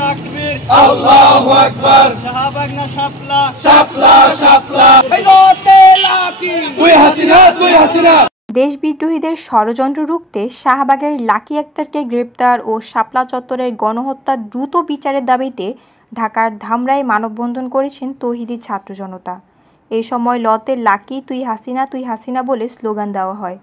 তাকবীর, আল্লাহু আকবার। শাহবাগ না শাপলা, শাপলা শাপলা। এলোতে লাকি, তুই হাসিনা, তুই হাসিনা। দেশবিদ্রোহীদের ষড়যন্ত্র রুখতে শাহবাগের লাকি আক্তারকে গ্রেপ্তার ও শাপলা চত্বরের গণহত্যার দ্রুত বিচারের দাবিতে ঢাকার ধামরায় মানববন্ধন করেছেন তৌহিদি ছাত্র জনতা। এই সময় লতে লাকি, তুই হাসিনা বলে স্লোগান দেওয়া হয়।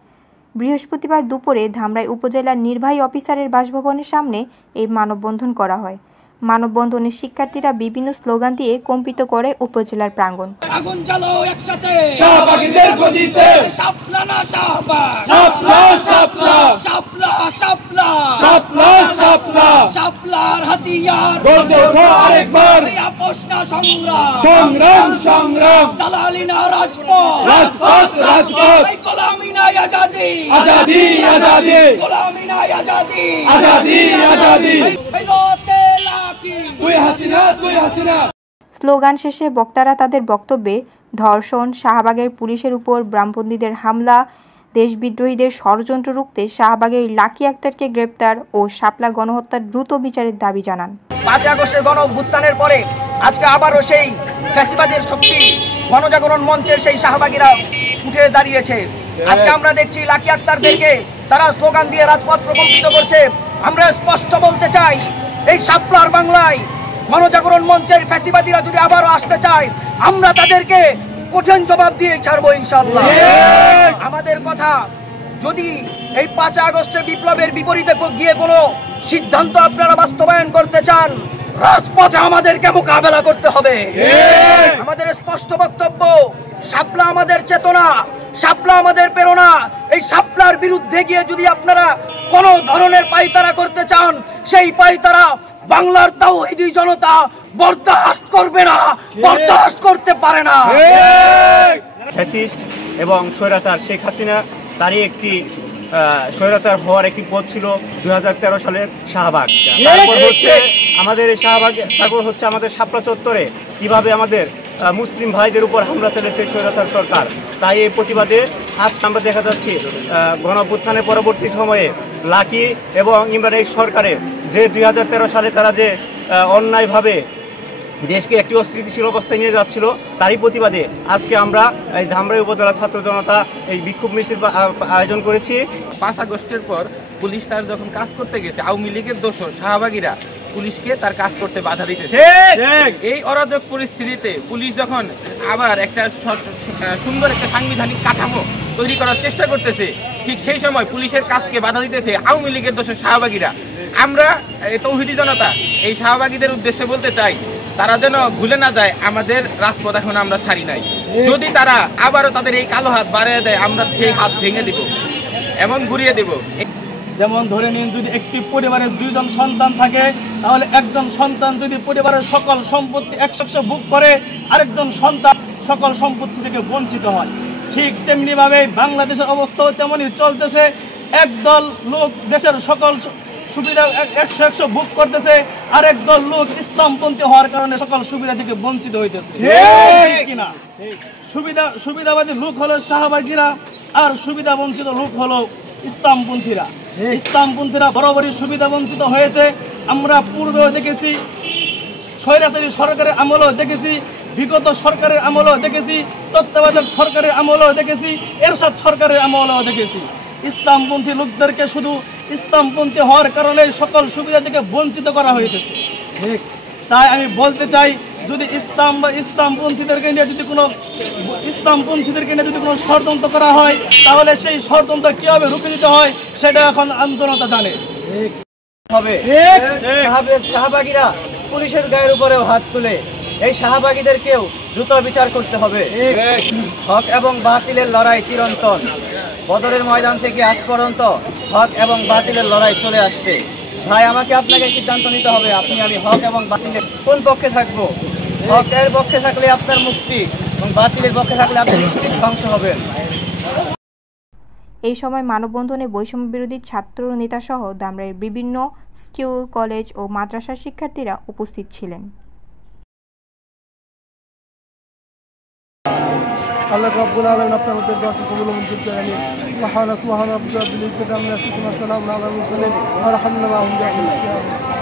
বৃহস্পতিবার দুপুরে ধামরাই উপজেলার নির্বাহী অফিসারের বাসভবনের সামনে এই মানববন্ধন করা হয়। মানববন্ধনে শিক্ষার্থীরা বিভিন্ন স্লোগান দিয়ে কম্পিত করে উপজেলার প্রাঙ্গণ। আগুন জ্বালাও একসাথে, শাহবাগীদের গদিতে, শাপলা না শাহবাগ, শাপলা শাপলা, শাপলা শাপলা, শাপলা শাপলা, শাপলার হাতিয়ার গর্জে ওঠো আরেকবার, এই আপোষ না সংগ্রাম, সংগ্রাম সংগ্রাম, দালালি না রাজপথ, রাজপথ রাজপথ, এই গোলামি না আজাদি, আজাদি আজাদি, গোলামি না আজাদি, আজাদি আজাদি, এই লতে লাকি, তুই হাসিনা, তুই হাসিনা। স্লোগান শেষে বক্তারা তাদের বক্তব্যে ধর্ষণ, শাহবাগের পুলিশের উপর বামপন্থীদের হামলা, দেশবিদ্রোহীদের ষড়যন্ত্র রুখতে শাহবাগের লাকি আক্তারকে গ্রেপ্তার ও শাপলা গণহত্যার দ্রুত বিচারের দাবি জানান। 5 আগস্টের গণঅভ্যুত্থানের পরে আজকে আবারও সেই ফ্যাসিবাদের শক্তি গণজাগরণ মঞ্চের সেই শাহবাগীরা উঠে দাঁড়িয়েছে। আজকে আমরা দেখছি লাকি আক্তারদেরকে তারা স্লোগান দিয়ে রাজপথ প্রকম্পিত করছে। আমরা স্পষ্ট বলতে চাই, এই শাপলার বাংলায় গণজাগরণ মঞ্চের ফ্যাসিবাদীরা যদি আবারও আসতে চায়, আমরা তাদেরকে কঠিন জবাব দিয়ে ছাড়বো ইনশাআল্লাহ। আমাদের কথা, যদি এই 5 আগস্টের বিপ্লবের বিপরীতে গিয়ে কোনো সিদ্ধান্ত আপনারা বাস্তবায়ন করতে চান, রাজপথে আমাদেরকে মোকাবেলা করতে হবে। আমাদের স্পষ্ট বক্তব্য, শাপলা আমাদের চেতনা, শাপলা আমাদের প্রেরণা। এই শাপলার বিরুদ্ধে গিয়ে যদি আপনারা কোনো ধরনের পায়তারা করতে চান, সেই পায়তারা বাংলার তাওহীদি জনতা বরদাস্ত করবে না, বরদাস্ত করতে পারে না। ফ্যাসিস্ট এবং স্বৈরাচার শেখ হাসিনা, তারই একটি স্বৈরাচার হওয়ার একটি পথ ছিল 2013 সালের শাহবাগ। তারপর হচ্ছে আমাদের এই শাহবাগ, তারপর হচ্ছে আমাদের শাপলা চত্বরে কিভাবে আমাদের মুসলিম ভাইদের উপর হামলা চলেছে স্বৈরাচার সরকার। তাই এই প্রতিবাদে আজকে আমরা দেখা যাচ্ছি গণঅভ্যুত্থানের পরবর্তী সময়ে লাকি এবং ইমরান সরকারের যে 2013 সালে তারা যে অন্যায়ভাবে দেশকে একটি অস্থিতিশীল অবস্থায় নিয়ে যাচ্ছিল, তারই প্রতিবাদে আজকে আমরা এই ধামরাই উপজেলা ছাত্র জনতা এই বিক্ষোভ মিছিল আয়োজন করেছি। 5 আগস্টের পর পুলিশ তার যখন কাজ করতে গেছে, আওয়ামী লীগের দোষর শাহবাগীরা পুলিশকে তার কাজ করতে বাধা দিতেছে। এই অরাজক পরিস্থিতিতে পুলিশ যখন আবার একটা সুন্দর একটা সাংবিধানিক কাঠামো তৈরি করার চেষ্টা করতেছে, ঠিক সেই সময় পুলিশের কাজকে বাধা দিতেছে আওয়ামী লীগের দোষর শাহবাগীরা। আমরা তৌহিদি জনতা এই শাহবাগীদের উদ্দেশ্যে বলতে চাই, তারা যেন ভুলে না যায় আমাদের রাজপথ এখন আমরা ছাড়ি নাই। যদি তারা আবারও তাদের এই কালো হাত বাড়িয়ে দেয়, আমরা সেই হাত ভেঙে দিব এবং ঘুরিয়ে দেব। যেমন ধরে নিন, যদি একটি পরিবারের 2 জন সন্তান থাকে, তাহলে একজন সন্তান যদি পরিবারের সকল সম্পত্তি 100% ভোগ করে, আরেকজন সন্তান সকল সম্পত্তি থেকে বঞ্চিত হয়। ঠিক তেমনিভাবে বাংলাদেশের অবস্থাও তেমনই চলতেছে। একদল লোক দেশের সকল সুবিধা 100% ভোগ করতেছে, আর একদল লোক ইসলামপন্থী হওয়ার কারণে সকল সুবিধা থেকে বঞ্চিত হইতেছে। কিনা সুবিধাবাদী লোক হলো শাহবাগীরা, আর সুবিধা বঞ্চিত লোক হলো ইসলামপন্থীরা। ইসলামপন্থীরা বরাবরই সুবিধা বঞ্চিত হয়েছে। আমরা পূর্বেও দেখেছি, স্বৈরাচারী সরকারের আমলেও দেখেছি, বিগত সরকারের আমলেও দেখেছি, তত্ত্বাবধায়ক সরকারের আমলেও দেখেছি, এরশাদ সরকারের আমলেও দেখেছি। ইসলামপন্থী লোকদেরকে শুধু ইসলামপন্থী হওয়ার কারণে সকল সুবিধা থেকে বঞ্চিত করা হয়েছে। তাই আমি বলতে চাই, যদি ইসলাম বা ইসলামপন্থীদেরকে নিয়ে যদি কোনো ষড়যন্ত্র করা হয়, তাহলে সেই ষড়যন্ত্র কিভাবে রুখে দিতে হয় সেটা এখন আন্দোলনটা জানে। শাহবাগীরা পুলিশের গায়ের উপরেও হাত তুলে, এই শাহবাগীদেরকেও দ্রুত বিচার করতে হবে। হক এবং বাতিলের লড়াই চিরন্তন। বদরের ময়দান থেকে আজ পর্যন্ত হক এবং বাতিলের লড়াই চলে আসছে। ভাই, আমাকে আপনাকে সিদ্ধান্ত নিতে হবে, আমি হক এবং বাতিলের কোন পক্ষে থাকবো। হকের পক্ষে থাকলে আপনার মুক্তি, এবং বাতিলের পক্ষে থাকলে আপনি নিশ্চিত ধ্বংস হবেন। এই সময় মানববন্ধনে বৈষম্য বিরোধী ছাত্র নেতাসহ ধামরাইয়ের বিভিন্ন স্কুল, কলেজ ও মাদ্রাসার শিক্ষার্থীরা উপস্থিত ছিলেন। আল্লাহ রাব্বুল আলামিন আপনাদের দোয়াকে কবুল ও মঞ্জুর করে নিন। সুবহানাল্লাহ, সুবহানাল্লাহ, রাব্বিল ইজ্জাতি আম্মা ইয়াসিফুন, ওয়া সালামুন আলাল মুরসালিন, ওয়া রাহমাতুল্লাহি ওয়া বারাকাতুহু।